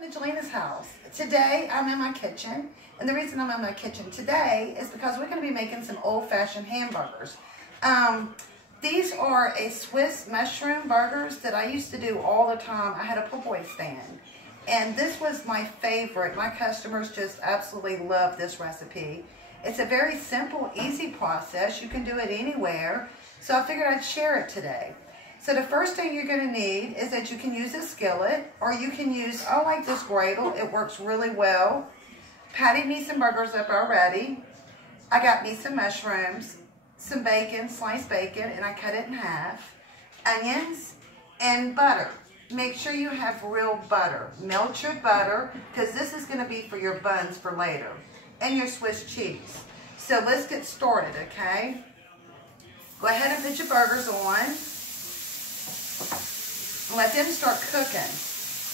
To Jelena's house. Today I'm in my kitchen, and the reason I'm in my kitchen today is because we're going to be making some old-fashioned hamburgers. These are a Swiss mushroom burgers that I used to do all the time. I had a po' boy stand, and this was my favorite. My customers just absolutely love this recipe. It's a very simple, easy process. You can do it anywhere, so I figured I'd share it today. So the first thing you're going to need is that you can use a skillet, or you can use, I like this griddle. It works really well. Patty me some burgers up already. I got me some mushrooms, some bacon, sliced bacon, and I cut it in half. Onions and butter. Make sure you have real butter. Melt your butter, because this is going to be for your buns for later. And your Swiss cheese. So let's get started, okay? Go ahead and put your burgers on. Let them start cooking.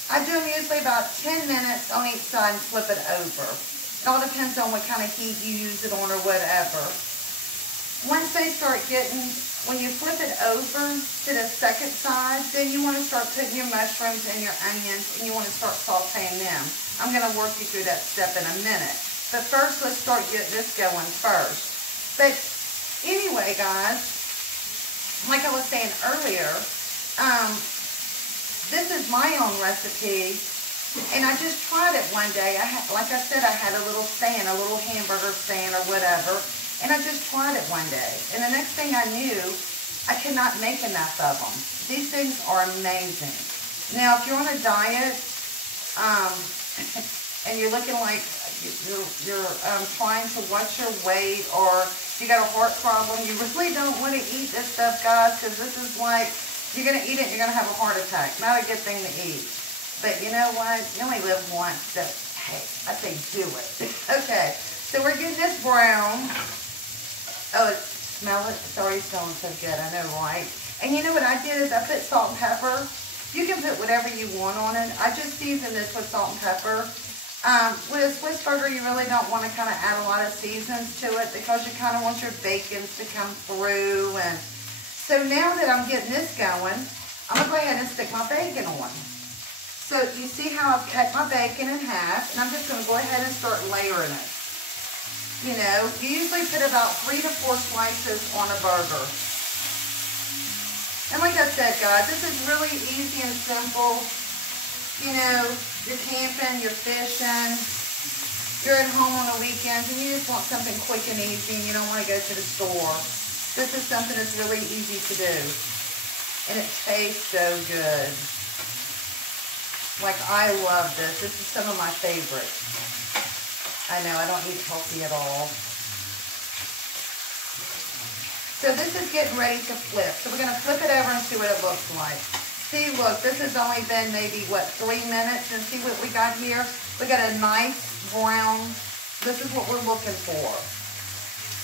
I do them usually about 10 minutes on each side and flip it over. It all depends on what kind of heat you use it on or whatever. Once they start getting, when you flip it over to the second side, then you want to start putting your mushrooms and your onions, and you want to start sauteing them. I'm going to work you through that step in a minute. But first, let's start getting this going first. But anyway, guys, like I was saying earlier, this is my own recipe, and I just tried it one day. Like I said, I had a little stand, a little hamburger stand or whatever, and I just tried it one day. And the next thing I knew, I could not make enough of them. These things are amazing. Now, if you're on a diet, and you're looking like you're trying to watch your weight, or you got a heart problem, you really don't want to eat this stuff, guys, because this is like, you're going to eat it, you're going to have a heart attack. Not a good thing to eat. But you know what? You only live once, so hey, I say do it. Okay, so we're getting this brown. Oh, smell it? It's already smelling so good, I know, right? And you know what I did is I put salt and pepper. You can put whatever you want on it. I just seasoned this with salt and pepper. With a Swiss burger, you really don't want to kind of add a lot of seasons to it, because you kind of want your bacons to come through. And so now that I'm getting this going, I'm going to go ahead and stick my bacon on. So you see how I've cut my bacon in half, and I'm just going to go ahead and start layering it. You know, you usually put about 3 to 4 slices on a burger. And like I said, guys, this is really easy and simple. You know, you're camping, you're fishing, you're at home on the weekends, and you just want something quick and easy, and you don't want to go to the store. This is something that's really easy to do. And it tastes so good. Like, I love this. This is some of my favorites. I know, I don't eat healthy at all. So this is getting ready to flip. So we're going to flip it over and see what it looks like. See, look, this has only been maybe, what, 3 minutes? And see what we got here? We got a nice brown. This is what we're looking for.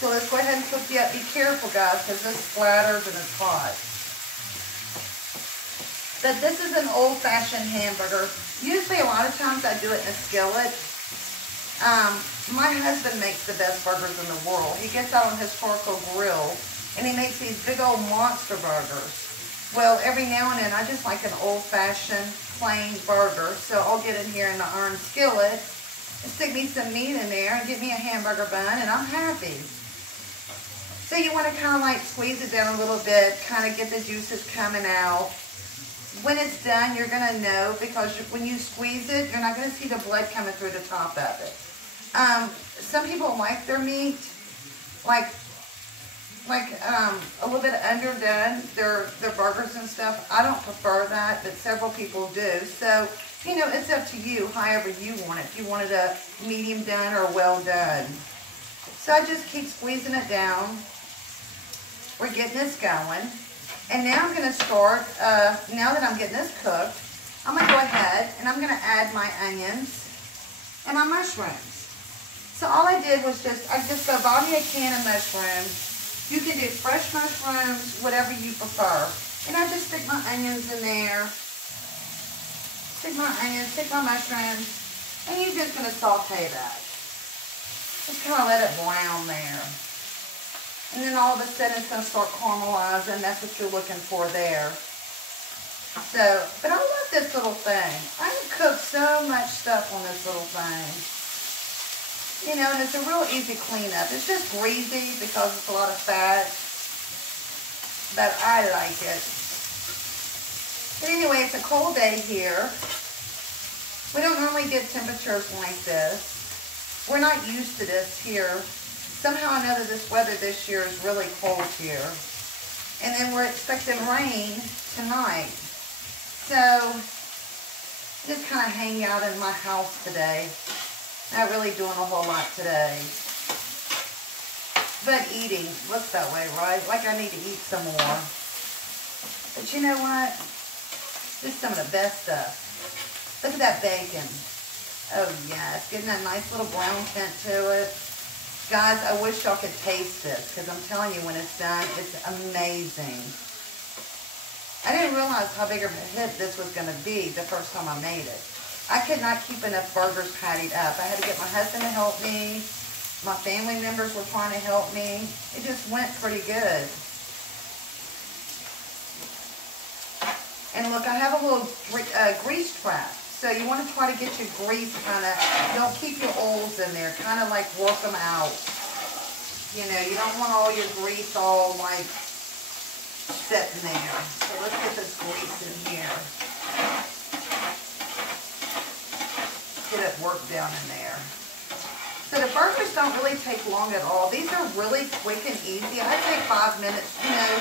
So let's go ahead and cook the up. Be careful, guys, because this splatters and it's hot. But this is an old-fashioned hamburger. Usually, a lot of times, I do it in a skillet. My husband makes the best burgers in the world. He gets out on his charcoal grill, and he makes these big old monster burgers. Well, every now and then, I just like an old-fashioned, plain burger. So I'll get in here in the iron skillet and stick me some meat in there and get me a hamburger bun, and I'm happy. So you want to kind of like squeeze it down a little bit, kind of get the juices coming out. When it's done, you're going to know, because when you squeeze it, you're not going to see the blood coming through the top of it. Some people like their meat like a little bit underdone, their burgers and stuff. I don't prefer that, but several people do. So, you know, it's up to you, however you want it. If you want it a medium done or well done. So I just keep squeezing it down. We're getting this going. And now I'm going to start, now that I'm getting this cooked, I'm going to go ahead and I'm going to add my onions and my mushrooms. So all I did was I just bought me a can of mushrooms. You can do fresh mushrooms, whatever you prefer. And I just stick my onions in there. Stick my onions, stick my mushrooms, and you're just going to saute that. Just kind of let it brown there. And then all of a sudden it's going to start caramelizing. That's what you're looking for there. So, but I love this little thing. I can cook so much stuff on this little thing. You know, and it's a real easy cleanup. It's just greasy because it's a lot of fat, but I like it. But anyway, it's a cold day here. We don't normally get temperatures like this. We're not used to this here. Somehow or another, this weather this year is really cold here. And then we're expecting rain tonight. So, just kind of hang out in my house today. Not really doing a whole lot today. But eating. Looks that way, right? Like I need to eat some more. But you know what? This is some of the best stuff. Look at that bacon. Oh yeah, it's getting that nice little brown tint to it. Guys, I wish y'all could taste this, because I'm telling you, when it's done, it's amazing. I didn't realize how big of a hit this was going to be the first time I made it. I could not keep enough burgers pattied up. I had to get my husband to help me. My family members were trying to help me. It just went pretty good. And look, I have a little grease trap. So you want to try to get your grease kind of, don't keep your oils in there, kind of like work them out. You know, you don't want all your grease all like sitting there. So let's get this grease in here. Get it worked down in there. So the burgers don't really take long at all. These are really quick and easy. I take 5 minutes, you know,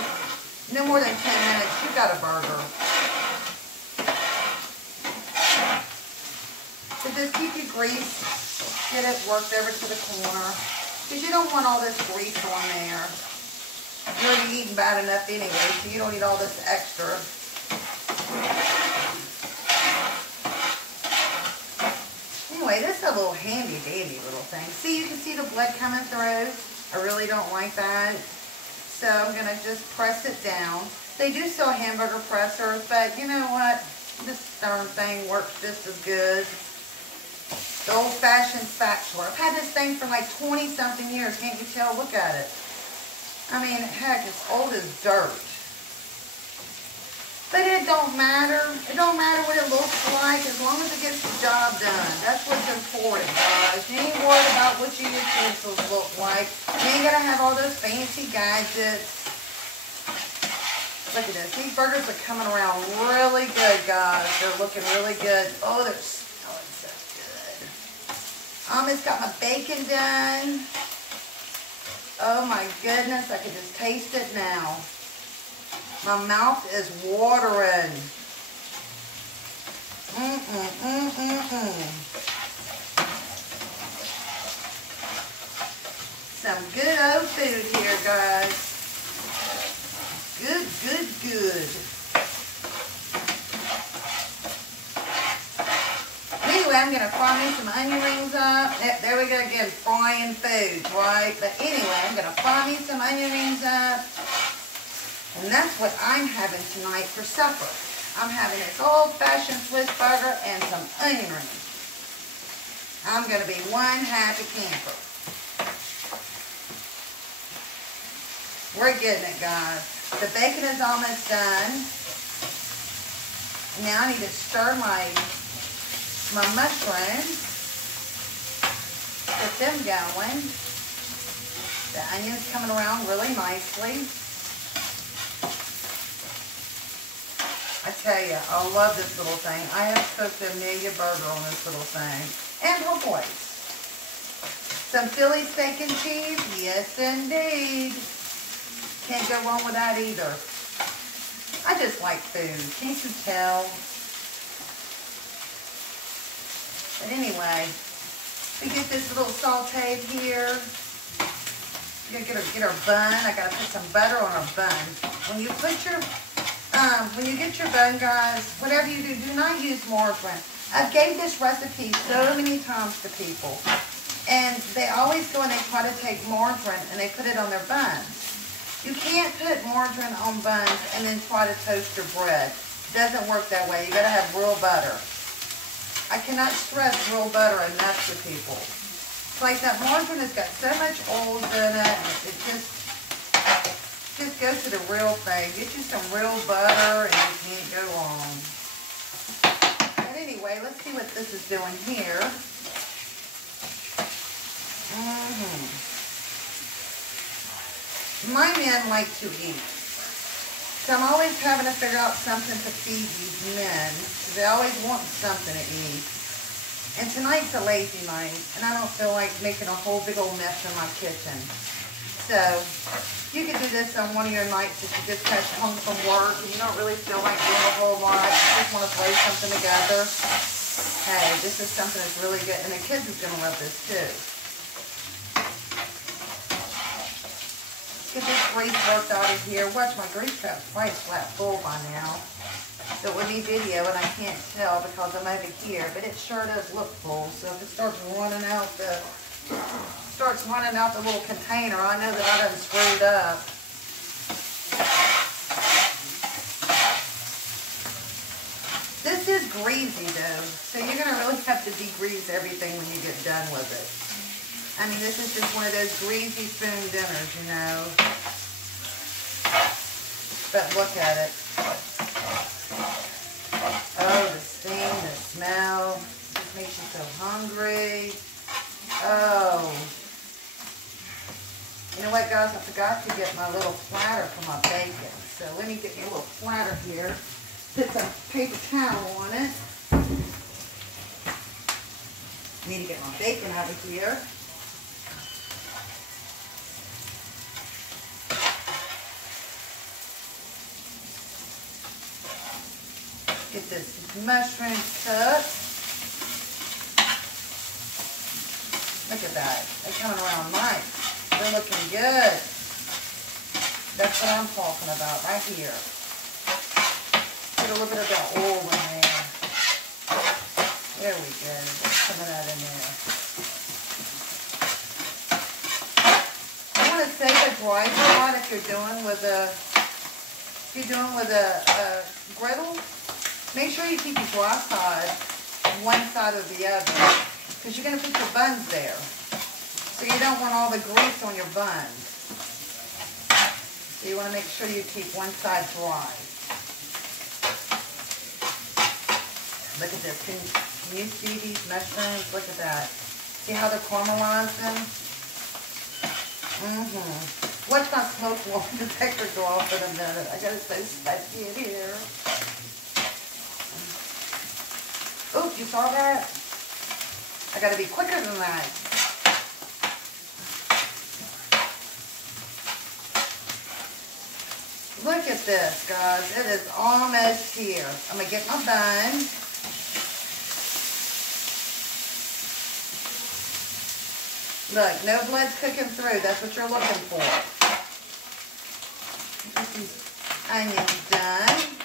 no more than 10 minutes, you got a burger. So just keep your grease, get it worked over to the corner, because you don't want all this grease on there. You're already eating bad enough anyway, so you don't need all this extra. Anyway, this is a little handy dandy little thing. See, you can see the blood coming through. I really don't like that. So I'm going to just press it down. They do sell hamburger pressers, but you know what? This darn thing works just as good. The old-fashioned spatula. I've had this thing for like 20-something years. Can't you tell? Look at it. I mean, heck, it's old as dirt. But it don't matter. It don't matter what it looks like as long as it gets the job done. That's what's important, guys. You ain't worried about what your utensils look like. You ain't got to have all those fancy gadgets. Look at this. These burgers are coming around really good, guys. They're looking really good. Oh, they're smelling so good. Almost got my bacon done. Oh my goodness, I can just taste it now. My mouth is watering. Some good old food here, guys. Good, good, good. Anyway, I'm going to fry me some onion rings up. There we go again, frying food, right? But anyway, I'm going to fry me some onion rings up. And that's what I'm having tonight for supper. I'm having this old-fashioned Swiss burger and some onion rings. I'm going to be one happy camper. We're getting it, guys. The bacon is almost done. Now I need to stir my mushrooms. Get them going. The onion's coming around really nicely. I tell you, I love this little thing. I have cooked a million burger on this little thing. And her boys. Some Philly steak and cheese? Yes, indeed. Can't go wrong with that either. I just like food. Can't you tell? But anyway, we get this little sauteed here. We're gonna get our bun. I gotta put some butter on our bun. When you get your bun, guys, whatever you do, do not use margarine. I've gave this recipe so many times to people, and they always go and they try to take margarine and they put it on their buns. You can't put margarine on buns and then try to toast your bread. It doesn't work that way. You gotta have real butter. I cannot stress real butter enough to people. It's like that margarine has got so much oils in it. It Just go to the real thing. Get you some real butter and you can't go wrong. But anyway, let's see what this is doing here. My men like to eat. So I'm always having to figure out something to feed these men. They always want something to eat. And tonight's a lazy night, and I don't feel like making a whole big old mess in my kitchen. So you can do this on one of your nights if you just got home from work and you don't really feel like doing a whole lot. You just want to throw something together. Hey, this is something that's really good, and the kids are going to love this too. Get this grease worked out of here. Watch, my grease trap's quite flat full by now. So it would be video, and I can't tell because I'm over here, but it sure does look full. So if it starts running out the little container, I know that I done screwed up. This is greasy though, so you're gonna really have to degrease everything when you get done with it. I mean, this is just one of those greasy spoon dinners, you know. But look at it. Oh, the steam, the smell. It just makes you so hungry. Oh. You know what, guys? I forgot to get my little platter for my bacon. So let me get me a little platter here. Put some paper towel on it. Need to get my bacon out of here. Get this mushroom cooked. Look at that. They're coming around nice. They're looking good. That's what I'm talking about right here. Get a little bit of that oil in there. There we go. Get some of that in there. I want to save a dry spot if you're doing with a griddle. Make sure you keep your dry side one side of the other because you're going to put your buns there. So you don't want all the grease on your buns. So you want to make sure you keep one side dry. Look at this. Can you see these mushrooms? Look at that. See how they're caramelizing? Watch my smoke detector go off in a minute. I got it so spicy in here. Oh, you saw that? I gotta be quicker than that. Look at this, guys. It is almost here. I'm gonna get my bun. Look, no blood's cooking through. That's what you're looking for. Get these onions done.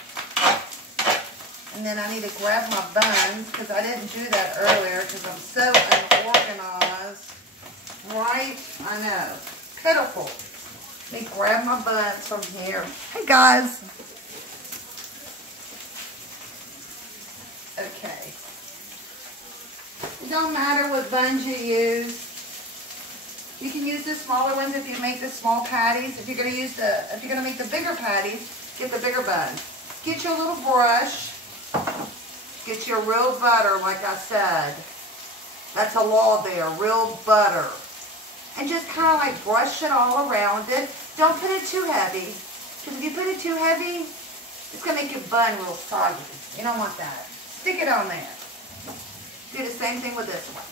And then I need to grab my buns because I didn't do that earlier because I'm so unorganized. Right? I know. Pitiful. Let me grab my buns from here. Hey, guys. Okay. It don't matter what buns you use. You can use the smaller ones if you make the small patties. If you're going to make the bigger patties, get the bigger buns. Get your little brush. Get your real butter, like I said. That's a law there, real butter. And just kind of like brush it all around it. Don't put it too heavy. Because if you put it too heavy, it's going to make your bun real soggy. You don't want that. Stick it on there. Do the same thing with this one.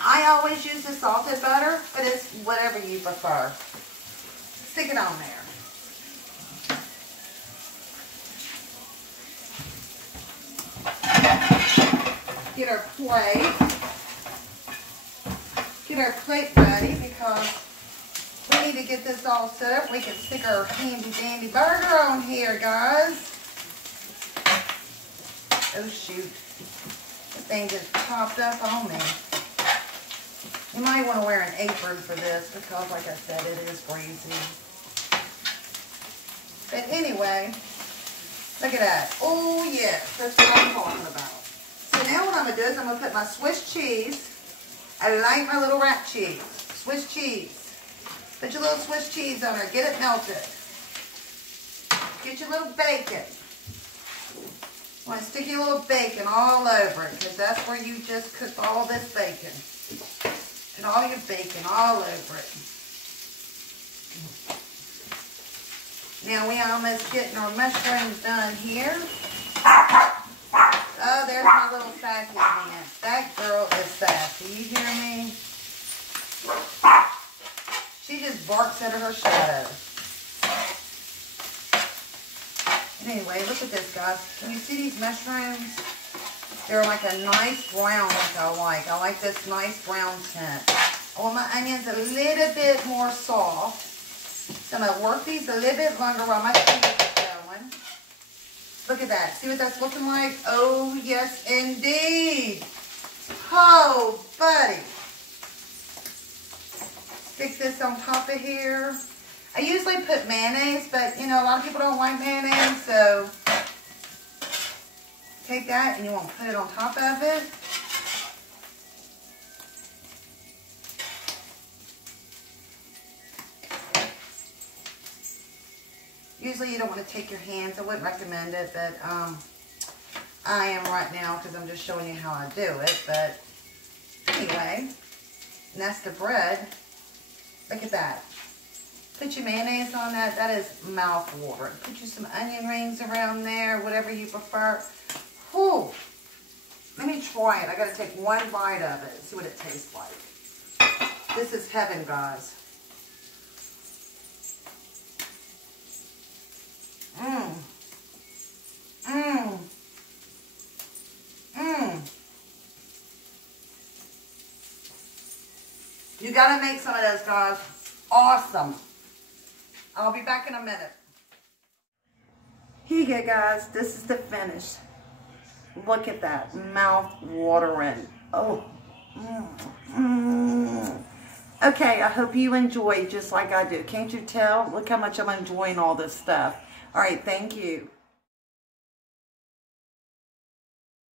I always use the salted butter, but it's whatever you prefer. Stick it on there. Get our plate. Get our plate ready because we need to get this all set up. We can stick our handy dandy burger on here, guys. Oh shoot. The thing just popped up on me. You might want to wear an apron for this because, like I said, it is greasy. But anyway, look at that. Oh, yes, that's what I'm talking about. So now what I'm going to do is I'm going to put my Swiss cheese. I like my little rat cheese. Swiss cheese. Put your little Swiss cheese on there. Get it melted. Get your little bacon. You want to stick your little bacon all over it because that's where you just cooked all this bacon. And all your bacon all over it. Now we almost getting our mushrooms done here. Oh, there's my little sassy man. That girl is sassy. You hear me? She just barks out of her shadow. Anyway, look at this, guys. Can you see these mushrooms? They're like a nice brown, like I like this nice brown tint. I want my onions a little bit more soft. So I'm going to work these a little bit longer while my fingers are going. Look at that. See what that's looking like? Oh, yes, indeed. Oh, buddy. Stick this on top of here. I usually put mayonnaise, but, you know, a lot of people don't like mayonnaise, so take that and you want to put it on top of it. Usually you don't want to take your hands. I wouldn't recommend it, but I am right now because I'm just showing you how I do it. But anyway, and that's the bread. Look at that. Put your mayonnaise on that. That is mouth-watering. Put you some onion rings around there, whatever you prefer. Whew. Let me try it. I got to take one bite of it. See what it tastes like. This is heaven, guys. Mmm. Mmm. Mmm. You got to make some of those, guys. Awesome. I'll be back in a minute. Here you go, guys. This is the finish. Look at that. Mouth watering. Oh. Okay, I hope you enjoy just like I do. Can't you tell? Look how much I'm enjoying all this stuff. All right, thank you.